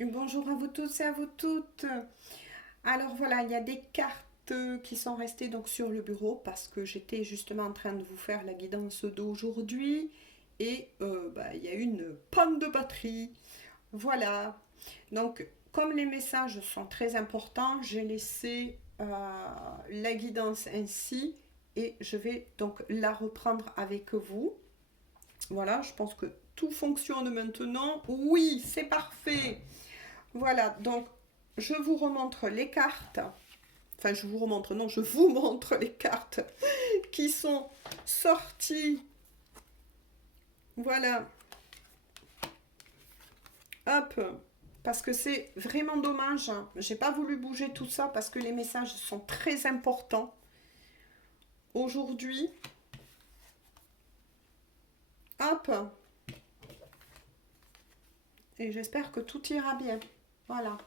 Bonjour à vous tous et à vous toutes. Alors voilà, il y a des cartes qui sont restées donc sur le bureau parce que j'étais justement en train de vous faire la guidance d'aujourd'hui et il y a eu une panne de batterie. Voilà. Donc comme les messages sont très importants, j'ai laissé la guidance ainsi et je vais donc la reprendre avec vous. Voilà, je pense que tout fonctionne maintenant. Oui, c'est parfait. Voilà, donc je vous remontre les cartes. Enfin, je vous remontre, non, je vous montre les cartes qui sont sorties. Voilà, hop. Parce que c'est vraiment dommage. J'ai pas voulu bouger tout ça parce que les messages sont très importants. Aujourd'hui, hop. Et j'espère que tout ira bien. Voilà.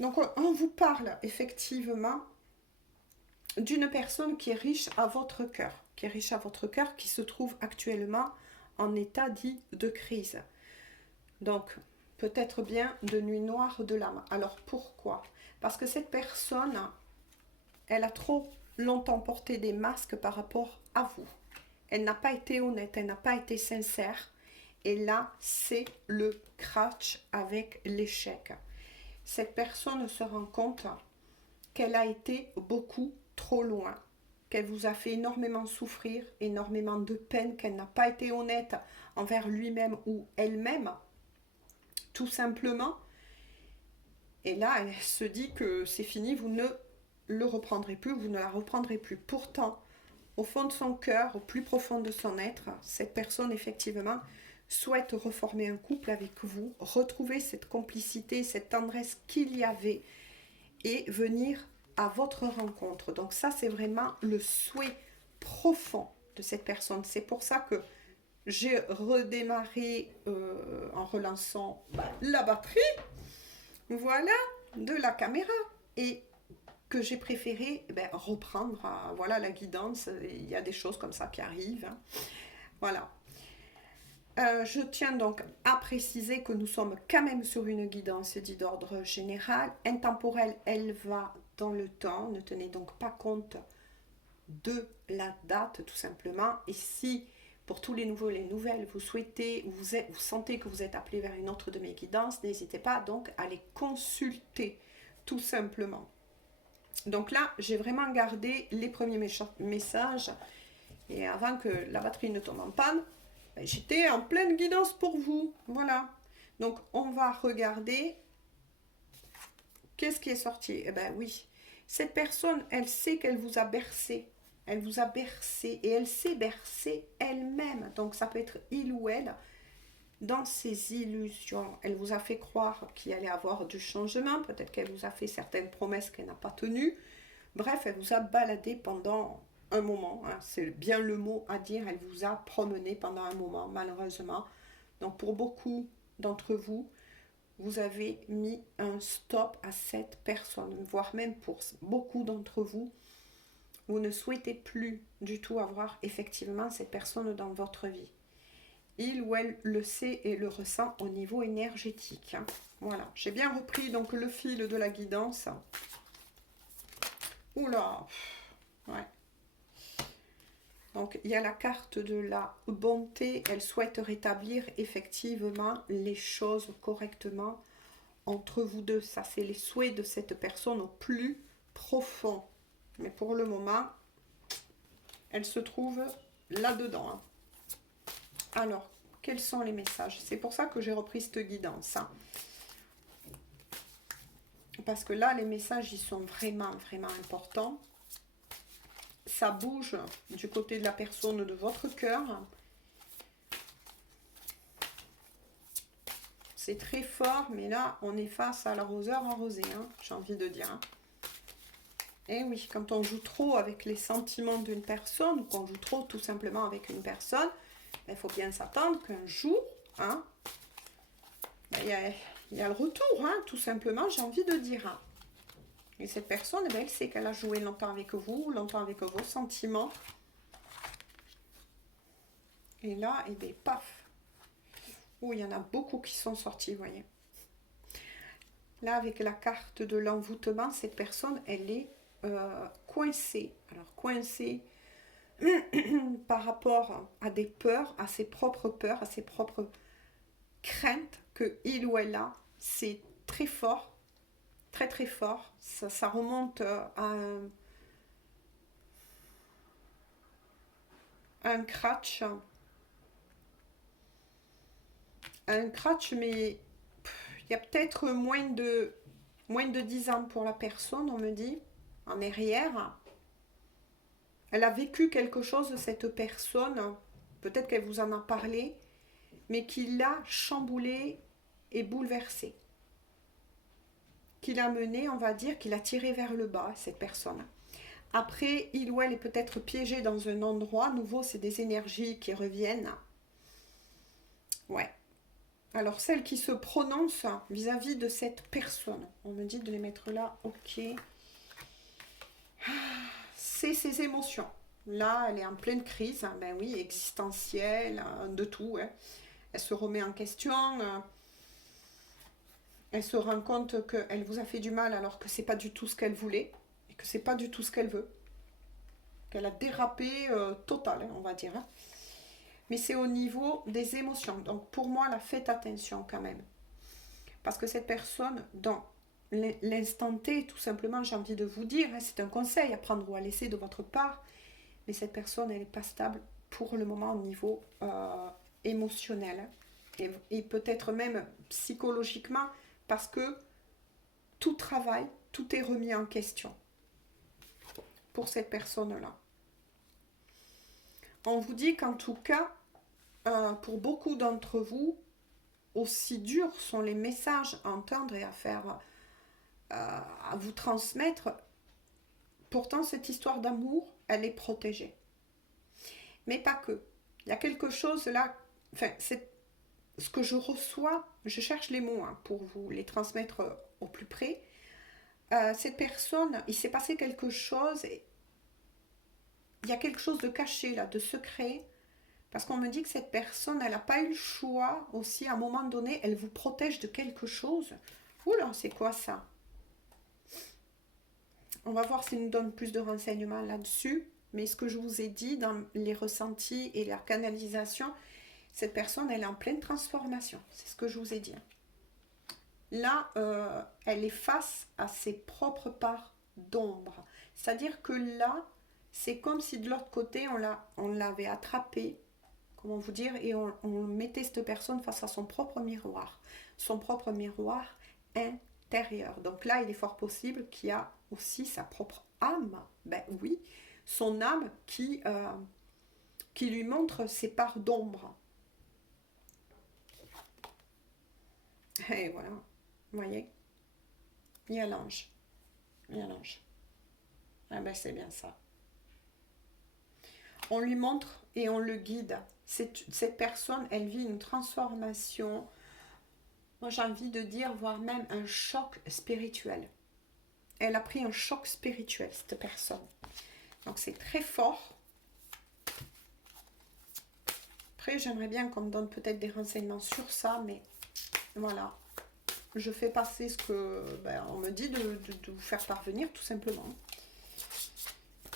Donc, on vous parle effectivement d'une personne qui est riche à votre cœur, qui est riche à votre cœur, qui se trouve actuellement en état dit de crise. Donc, peut-être bien de nuit noire de l'âme. Alors pourquoi? Parce que cette personne, elle a trop longtemps porté des masques par rapport à vous. Elle n'a pas été honnête, elle n'a pas été sincère. Et là, c'est le crash avec l'échec. Cette personne se rend compte qu'elle a été beaucoup trop loin, qu'elle vous a fait énormément souffrir, énormément de peine, qu'elle n'a pas été honnête envers lui-même ou elle-même, tout simplement. Et là, elle se dit que c'est fini, vous ne le reprendrez plus, vous ne la reprendrez plus. Pourtant, au fond de son cœur, au plus profond de son être, cette personne, effectivement, souhaite reformer un couple avec vous, retrouver cette complicité, cette tendresse qu'il y avait et venir à votre rencontre. Donc ça, c'est vraiment le souhait profond de cette personne. C'est pour ça que j'ai redémarré en relançant la batterie, voilà, de la caméra. Et que j'ai préféré reprendre voilà, la guidance. Il y a des choses comme ça qui arrivent. Hein. Voilà. Je tiens donc à préciser que nous sommes quand même sur une guidance dite d'ordre général. Intemporelle, elle va dans le temps. Ne tenez donc pas compte de la date, tout simplement. Et si, pour tous les nouveaux et les nouvelles, vous souhaitez, vous sentez que vous êtes appelé vers une autre de mes guidances, n'hésitez pas donc à les consulter, tout simplement. Donc là, j'ai vraiment gardé les premiers messages. Et avant que la batterie ne tombe en panne, j'étais en pleine guidance pour vous. Voilà. Donc, on va regarder qu'est-ce qui est sorti. Eh bien, oui. Cette personne, elle sait qu'elle vous a bercé. Elle vous a bercé et elle s'est bercée elle-même. Donc, ça peut être il ou elle dans ses illusions. Elle vous a fait croire qu'il allait avoir du changement. Peut-être qu'elle vous a fait certaines promesses qu'elle n'a pas tenues. Bref, elle vous a baladé pendant un moment. Hein, c'est bien le mot à dire. Elle vous a promené pendant un moment, malheureusement. Donc, pour beaucoup d'entre vous, vous avez mis un stop à cette personne, voire même pour beaucoup d'entre vous, vous ne souhaitez plus du tout avoir effectivement cette personne dans votre vie. Il ou elle le sait et le ressent au niveau énergétique. Hein. Voilà, j'ai bien repris donc le fil de la guidance. Oula, ouais. Donc il y a la carte de la bonté. Elle souhaite rétablir effectivement les choses correctement entre vous deux. Ça, c'est les souhaits de cette personne au plus profond. Mais pour le moment, elle se trouve là-dedans. Hein. Alors, quels sont les messages? C'est pour ça que j'ai repris cette guidance. Hein. Parce que là, les messages, ils sont vraiment, vraiment importants. Ça bouge du côté de la personne de votre cœur. C'est très fort, mais là, on est face à l'arroseur arrosé, hein, j'ai envie de dire. Hein. Et oui, quand on joue trop avec les sentiments d'une personne, ou qu'on joue trop tout simplement avec une personne, il faut bien s'attendre qu'un jour, hein, il y a le retour, hein, tout simplement, j'ai envie de dire. Hein. Et cette personne, elle sait qu'elle a joué longtemps avec vous, longtemps avec vos sentiments. Et là, et bien, paf. Oh, il y en a beaucoup qui sont sortis, vous voyez. Là, avec la carte de l'envoûtement, cette personne, elle est coincée. Alors, coincée par rapport à des peurs, à ses propres peurs, à ses propres craintes que il ou elle a. C'est très fort, très très fort. Ça remonte à un crutch. Un crutch, mais il y a peut-être moins de 10 ans pour la personne, on me dit, en arrière. Elle a vécu quelque chose, cette personne, peut-être qu'elle vous en a parlé, mais qui l'a chamboulée et bouleversée. Qui l'a menée, on va dire, qui l'a tirée vers le bas, cette personne. Après, il ou elle est peut-être piégé dans un endroit. À nouveau, c'est des énergies qui reviennent. Ouais. Alors, celles qui se prononcent vis-à-vis de cette personne, on me dit de les mettre là, ok. C'est ses émotions. Là, elle est en pleine crise, ben oui, existentielle, de tout. Hein. Elle se remet en question, elle se rend compte qu'elle vous a fait du mal alors que c'est pas du tout ce qu'elle voulait et que c'est pas du tout ce qu'elle veut. Qu'elle a dérapé total, hein, on va dire. Hein. Mais c'est au niveau des émotions. Donc pour moi, là, faites attention quand même. Parce que cette personne, dans l'instant T, tout simplement, j'ai envie de vous dire, hein, c'est un conseil à prendre ou à laisser de votre part, mais cette personne, elle n'est pas stable pour le moment au niveau émotionnel. Hein. Et peut-être même psychologiquement, parce que tout travail, tout est remis en question pour cette personne-là. On vous dit qu'en tout cas, pour beaucoup d'entre vous, aussi durs sont les messages à entendre et à faire, à vous transmettre, pourtant cette histoire d'amour, elle est protégée. Mais pas que. Il y a quelque chose là, enfin, c'est ce que je reçois, je cherche les mots hein, pour vous les transmettre au plus près. Cette personne, il s'est passé quelque chose, il y a quelque chose de caché là, de secret, parce qu'on me dit que cette personne, elle n'a pas eu le choix aussi, à un moment donné, elle vous protège de quelque chose. Oula, c'est quoi ça? On va voir s'il nous donne plus de renseignements là-dessus, mais ce que je vous ai dit dans les ressentis et la canalisation, cette personne, elle est en pleine transformation, c'est ce que je vous ai dit. Là, elle est face à ses propres parts d'ombre. C'est-à-dire que là, c'est comme si de l'autre côté, on l'avait attrapé, comment vous dire, et on mettait cette personne face à son propre miroir intérieur. Donc là, il est fort possible qu'il y a aussi sa propre âme, ben oui, son âme qui lui montre ses parts d'ombre. Et voilà, vous voyez, il y a l'ange. Ah ben c'est bien ça. On lui montre et on le guide. Cette personne, elle vit une transformation, moi j'ai envie de dire, voire même un choc spirituel. Elle a pris un choc spirituel, cette personne. Donc c'est très fort. Après, j'aimerais bien qu'on me donne peut-être des renseignements sur ça, mais voilà. Je fais passer ce que on me dit de vous faire parvenir, tout simplement.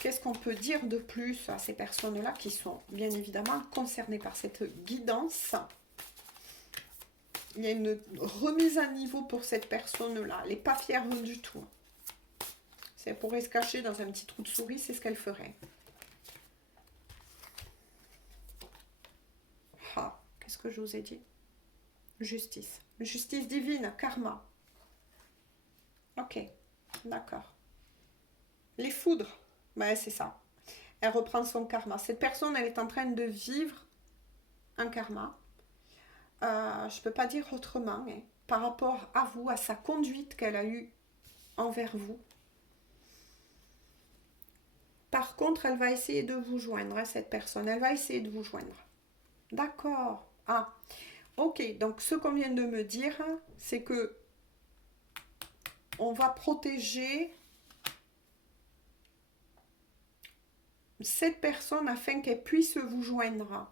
Qu'est-ce qu'on peut dire de plus à ces personnes-là qui sont bien évidemment concernées par cette guidance? Il y a une remise à niveau pour cette personne-là. Elle n'est pas fière du tout. Si elle pourrait se cacher dans un petit trou de souris, c'est ce qu'elle ferait. Ah, qu'est-ce que je vous ai dit? Justice. Justice divine, karma. Ok, d'accord. Les foudres, c'est ça. Elle reprend son karma. Cette personne, elle est en train de vivre un karma. Je ne peux pas dire autrement, mais par rapport à vous, à sa conduite qu'elle a eue envers vous. Par contre, elle va essayer de vous joindre, cette personne. Elle va essayer de vous joindre. D'accord. Ah, ok. Donc, ce qu'on vient de me dire, c'est que on va protéger cette personne afin qu'elle puisse vous joindre.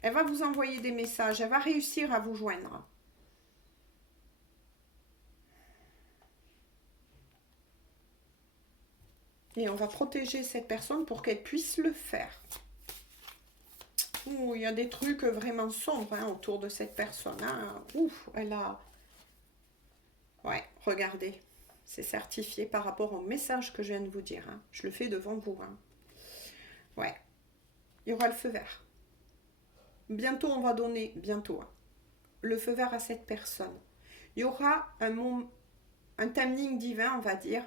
Elle va vous envoyer des messages. Elle va réussir à vous joindre. Et on va protéger cette personne pour qu'elle puisse le faire. Ouh, il y a des trucs vraiment sombres hein, autour de cette personne. Hein. Ouf, elle a... Ouais, regardez. C'est certifié par rapport au message que je viens de vous dire. Hein. Je le fais devant vous. Hein. Ouais. Il y aura le feu vert. Bientôt, on va donner, bientôt, hein, le feu vert à cette personne. Il y aura un timing divin, on va dire,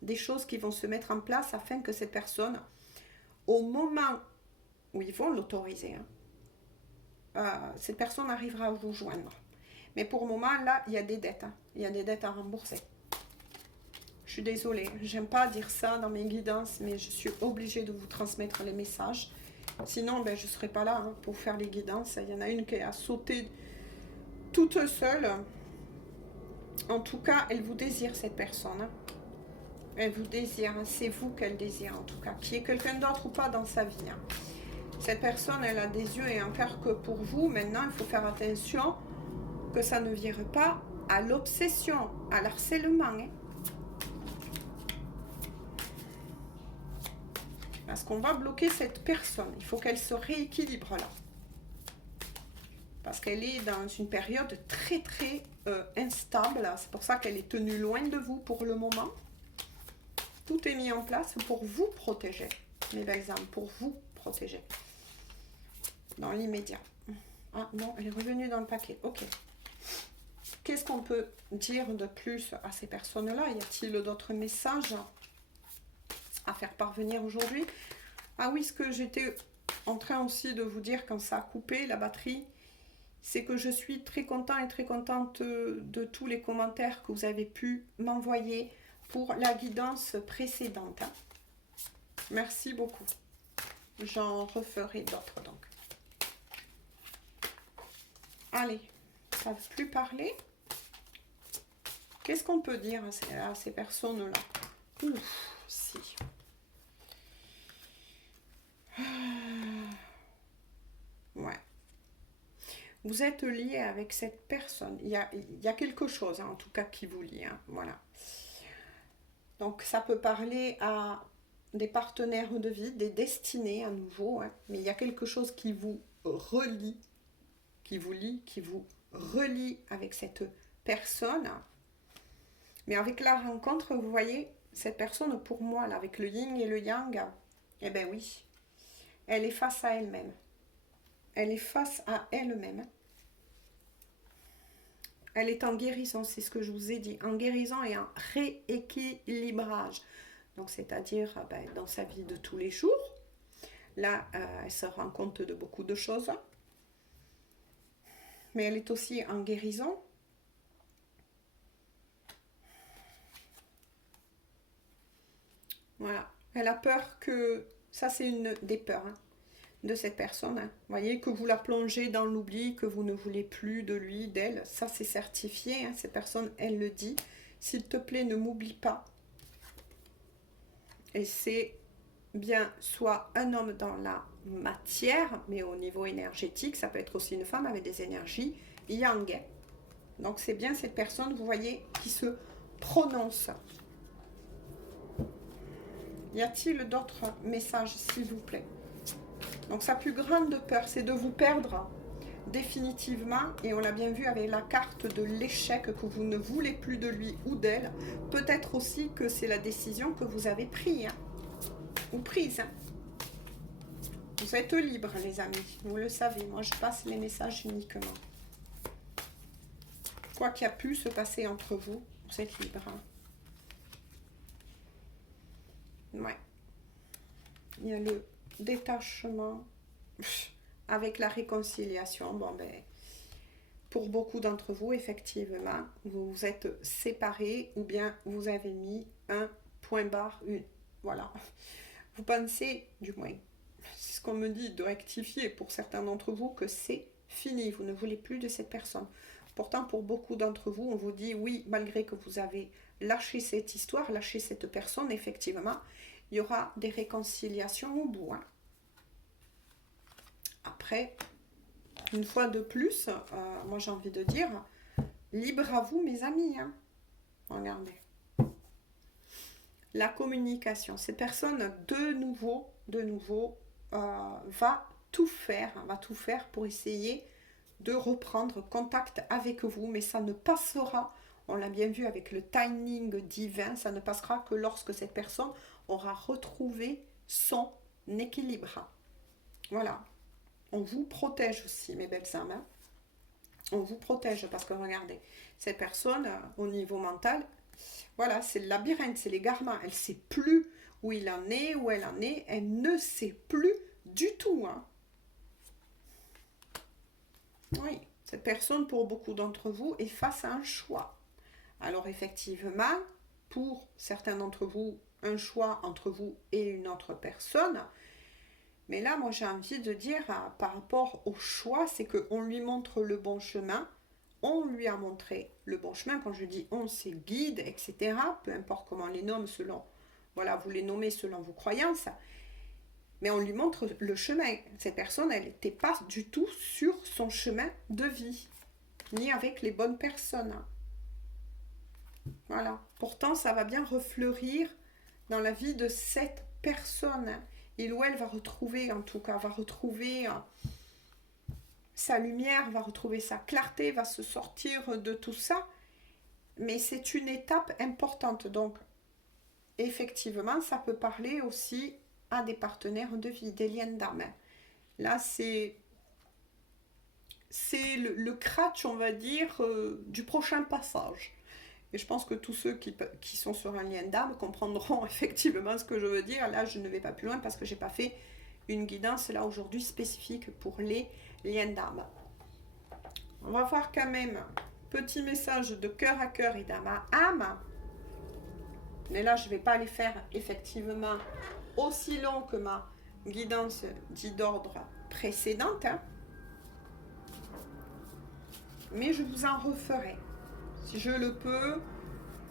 des choses qui vont se mettre en place afin que cette personne, au moment où ils vont l'autoriser, cette personne arrivera à vous joindre. Mais pour le moment, là, il y a des dettes. Hein. Il y a des dettes à rembourser. Je suis désolée, j'aime pas dire ça dans mes guidances, mais je suis obligée de vous transmettre les messages. Sinon, ben, je ne serai pas là hein, pour faire les guidances. Il y en a une qui a sauté toute seule. En tout cas, elle vous désire, cette personne. Hein. Elle vous désire. Hein. C'est vous qu'elle désire, en tout cas. Qu'il y ait quelqu'un d'autre ou pas dans sa vie. Hein. Cette personne, elle a des yeux et un cœur que pour vous. Maintenant, il faut faire attention que ça ne vire pas à l'obsession, à l'harcèlement. Hein. Parce qu'on va bloquer cette personne. Il faut qu'elle se rééquilibre là. Parce qu'elle est dans une période très très instable. C'est pour ça qu'elle est tenue loin de vous pour le moment. Tout est mis en place pour vous protéger. Mes belles âmes, pour vous protéger. Dans l'immédiat. Ah non, elle est revenue dans le paquet. Ok. Qu'est-ce qu'on peut dire de plus à ces personnes-là? Y a-t-il d'autres messages à faire parvenir aujourd'hui? Ah oui, ce que j'étais en train aussi de vous dire quand ça a coupé la batterie, c'est que je suis très content et très contente de tous les commentaires que vous avez pu m'envoyer pour la guidance précédente. Hein. Merci beaucoup. J'en referai d'autres donc. Allez, ça ne veut plus parler. Qu'est-ce qu'on peut dire à ces personnes-là? Ouf, si. Ouais. Vous êtes lié avec cette personne. Il y a quelque chose, hein, en tout cas, qui vous lie. Hein, voilà. Donc, ça peut parler à des partenaires de vie, des destinées à nouveau. Hein, mais il y a quelque chose qui vous relie, qui vous lie, qui vous relie avec cette personne. Mais avec la rencontre, vous voyez, cette personne, pour moi, là, avec le yin et le yang, eh bien oui, elle est face à elle-même. Elle est face à elle-même. Elle est en guérison, c'est ce que je vous ai dit, en guérison et en rééquilibrage. Donc, c'est-à-dire dans sa vie de tous les jours. Là, elle se rend compte de beaucoup de choses. Mais elle est aussi en guérison. Voilà. Elle a peur que... Ça, c'est une des peurs hein, de cette personne. Hein. Vous voyez, que vous la plongez dans l'oubli, que vous ne voulez plus de lui, d'elle. Ça, c'est certifié. Hein. Cette personne, elle le dit. S'il te plaît, ne m'oublie pas. Et c'est bien soit un homme dans la matière, mais au niveau énergétique, ça peut être aussi une femme avec des énergies yang. Donc, c'est bien cette personne, vous voyez, qui se prononce. Y a-t-il d'autres messages, s'il vous plaît? Donc, sa plus grande peur, c'est de vous perdre définitivement. Et on l'a bien vu avec la carte de l'échec, que vous ne voulez plus de lui ou d'elle. Peut-être aussi que c'est la décision que vous avez prise. Hein, ou prise. Hein. Vous êtes libres, les amis. Vous le savez. Moi, je passe les messages uniquement. Quoi qu'il y a pu se passer entre vous, vous êtes libres. Hein. Ouais. Il y a le détachement avec la réconciliation. Bon, ben, pour beaucoup d'entre vous, effectivement, vous vous êtes séparés ou bien vous avez mis un point barre, voilà. Vous pensez, du moins, c'est ce qu'on me dit de rectifier pour certains d'entre vous, que c'est fini. Vous ne voulez plus de cette personne. Pourtant, pour beaucoup d'entre vous, on vous dit oui, malgré que vous avez lâché cette histoire, lâché cette personne, effectivement, il y aura des réconciliations au bout. Hein. Après, une fois de plus, moi j'ai envie de dire, libre à vous mes amis. Hein. Regardez. la communication. Cette personne, de nouveau, va tout faire pour essayer de reprendre contact avec vous, mais ça ne passera, on l'a bien vu avec le timing divin, ça ne passera que lorsque cette personne aura retrouvé son équilibre. Voilà. On vous protège aussi, mes belles âmes. Hein. On vous protège parce que regardez, cette personne, au niveau mental, voilà, c'est le labyrinthe, c'est l'égarement. Elle ne sait plus où il en est, où elle en est. Elle ne sait plus du tout. Hein. Oui, cette personne, pour beaucoup d'entre vous, est face à un choix. Alors effectivement, pour certains d'entre vous, un choix entre vous et une autre personne. Mais là, moi, j'ai envie de dire, par rapport au choix, c'est qu'on lui montre le bon chemin. On lui a montré le bon chemin. Quand je dis on, c'est guide, etc. Peu importe comment on les nomme selon, voilà, vous les nommez selon vos croyances. Mais on lui montre le chemin. Cette personne, elle n'était pas du tout sur son chemin de vie, ni avec les bonnes personnes. Voilà. Pourtant, ça va bien refleurir dans la vie de cette personne. Il ou elle va retrouver, en tout cas, va retrouver sa lumière, va retrouver sa clarté, va se sortir de tout ça. Mais c'est une étape importante. Donc, effectivement, ça peut parler aussi à des partenaires de vie, des liens d'âme. Là, c'est le crutch, on va dire, du prochain passage. Et je pense que tous ceux qui sont sur un lien d'âme comprendront effectivement ce que je veux dire. Là, je ne vais pas plus loin parce que je n'ai pas fait une guidance là aujourd'hui spécifique pour les liens d'âme. On va voir quand même petit message de cœur à cœur et d'âme à âme. Mais là, je ne vais pas les faire effectivement aussi long que ma guidance dite d'ordre précédente. Hein. Mais je vous en referai. Si je le peux,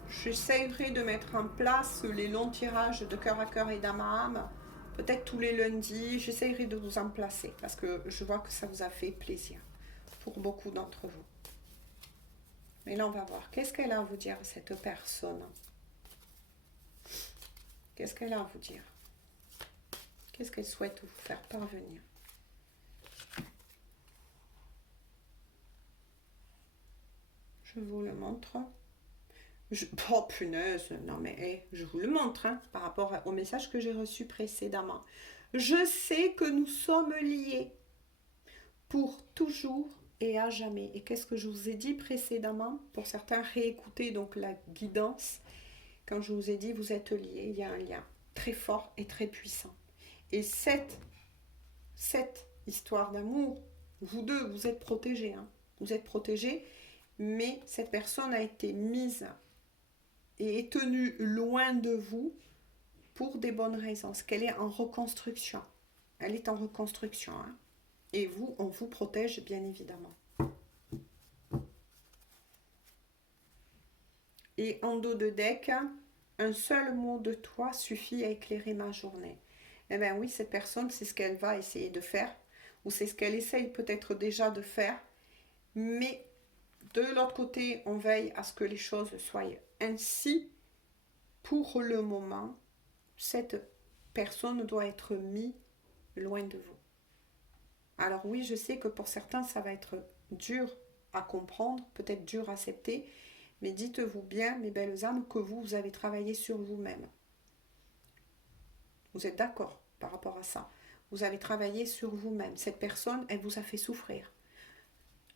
j'essaierai de mettre en place les longs tirages de cœur à cœur et d'âme à âme. Peut-être tous les lundis, j'essaierai de vous en placer parce que je vois que ça vous a fait plaisir pour beaucoup d'entre vous. Mais là, on va voir. Qu'est-ce qu'elle a à vous dire, cette personne? Qu'est-ce qu'elle a à vous dire? Qu'est-ce qu'elle souhaite vous faire parvenir? Je vous le montre. Oh punaise, non mais je vous le montre hein, par rapport au message que j'ai reçu précédemment. Je sais que nous sommes liés pour toujours et à jamais. Et qu'est-ce que je vous ai dit précédemment? Pour certains, réécoutez donc la guidance. Quand je vous ai dit, vous êtes liés, il y a un lien très fort et très puissant. Et cette histoire d'amour, vous deux, vous êtes protégés. Hein. Vous êtes protégés, mais cette personne a été mise et est tenue loin de vous pour des bonnes raisons. Parce qu'elle est en reconstruction. Elle est en reconstruction. Hein. Et vous, on vous protège bien évidemment. Et en dos de deck, un seul mot de toi suffit à éclairer ma journée. Eh bien oui, cette personne, c'est ce qu'elle va essayer de faire. Ou c'est ce qu'elle essaye peut-être déjà de faire. Mais de l'autre côté, on veille à ce que les choses soient ainsi. Pour le moment, cette personne doit être mise loin de vous. Alors oui, je sais que pour certains, ça va être dur à comprendre, peut-être dur à accepter, mais dites-vous bien, mes belles âmes, que vous avez travaillé sur vous-même. Vous êtes d'accord par rapport à ça? Vous avez travaillé sur vous-même. Cette personne, elle vous a fait souffrir.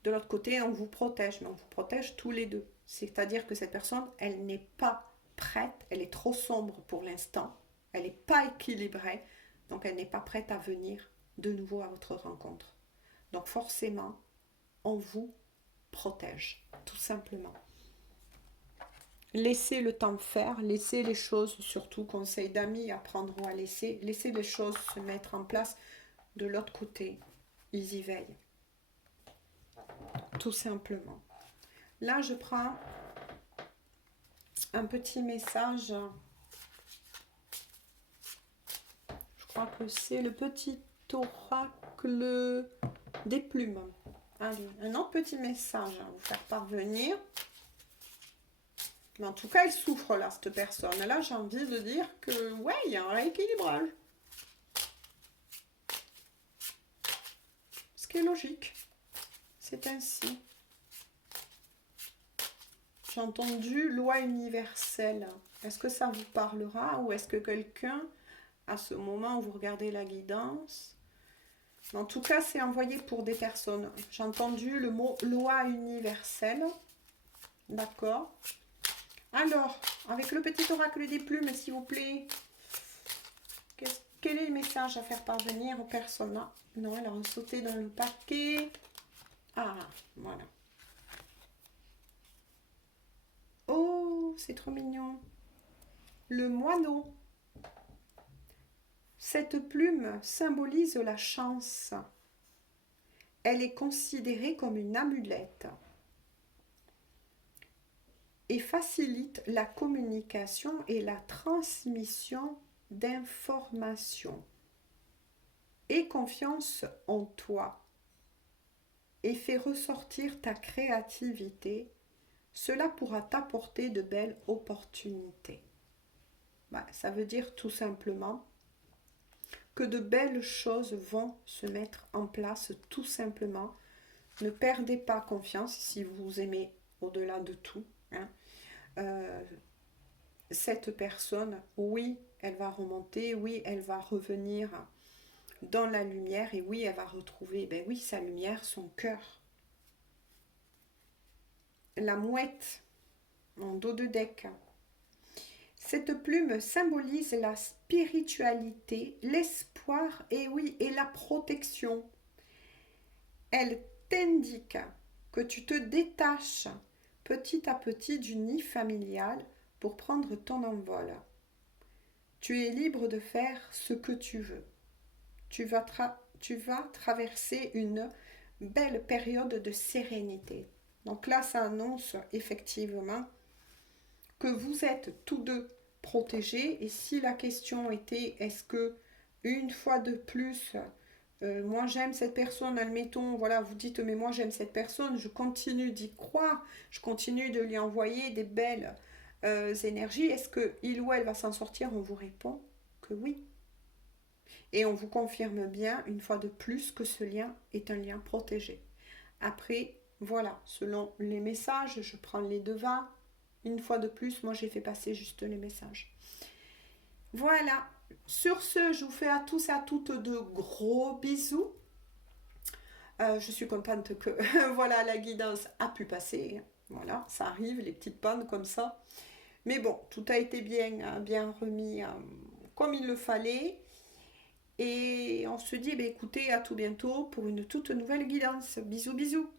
De l'autre côté, on vous protège, mais on vous protège tous les deux. C'est-à-dire que cette personne, elle n'est pas prête, elle est trop sombre pour l'instant, elle n'est pas équilibrée, donc elle n'est pas prête à venir de nouveau à votre rencontre. Donc forcément, on vous protège, tout simplement. Laissez le temps faire, laissez les choses, surtout conseil d'amis, apprendront à laisser les choses se mettre en place de l'autre côté. Ils y veillent. Tout simplement. Là, je prends un petit message. Je crois que c'est le petit oracle des plumes. Allez, un autre petit message à vous faire parvenir. Mais en tout cas, elle souffre là, cette personne. Là, j'ai envie de dire que, ouais, il y a un rééquilibrage. Ce qui est logique. C'est ainsi. J'ai entendu loi universelle. Est-ce que ça vous parlera ou est-ce que quelqu'un, à ce moment où vous regardez la guidance, en tout cas, c'est envoyé pour des personnes. J'ai entendu le mot loi universelle. D'accord. Alors, avec le petit oracle des plumes, s'il vous plaît, quel est le message à faire parvenir aux personnes? Non, elle a sauté dans le paquet. Ah, voilà. Oh, c'est trop mignon. Le moineau. Cette plume symbolise la chance. Elle est considérée comme une amulette et facilite la communication et la transmission d'informations. Aie confiance en toi et fais ressortir ta créativité. Cela pourra t'apporter de belles opportunités. Ça veut dire tout simplement que de belles choses vont se mettre en place tout simplement. Ne perdez pas confiance si vous aimez au-delà de tout. Cette personne, oui, elle va remonter, oui, elle va revenir dans la lumière et oui, elle va retrouver, sa lumière, son cœur. La mouette en dos de deck. Cette plume symbolise la spiritualité, l'espoir et la protection. Elle t'indique que tu te détaches petit à petit du nid familial pour prendre ton envol. Tu es libre de faire ce que tu veux. Tu vas traverser une belle période de sérénité. Donc là, ça annonce effectivement que vous êtes tous deux protégés. Et si la question était, est-ce que une fois de plus, moi j'aime cette personne, admettons, voilà, vous dites, mais moi j'aime cette personne, je continue d'y croire, je continue de lui envoyer des belles énergies, est-ce que il ou elle va s'en sortir? On vous répond que oui. Et on vous confirme bien, une fois de plus, que ce lien est un lien protégé. Après, voilà, selon les messages, je prends les devants. Une fois de plus, moi j'ai fait passer juste les messages. Voilà. Sur ce, je vous fais à tous et à toutes de gros bisous. Je suis contente que voilà, la guidance a pu passer. Voilà, ça arrive, les petites pannes comme ça. Mais bon, tout a été bien remis comme il le fallait. Et on se dit, écoutez, à tout bientôt pour une toute nouvelle guidance. Bisous, bisous.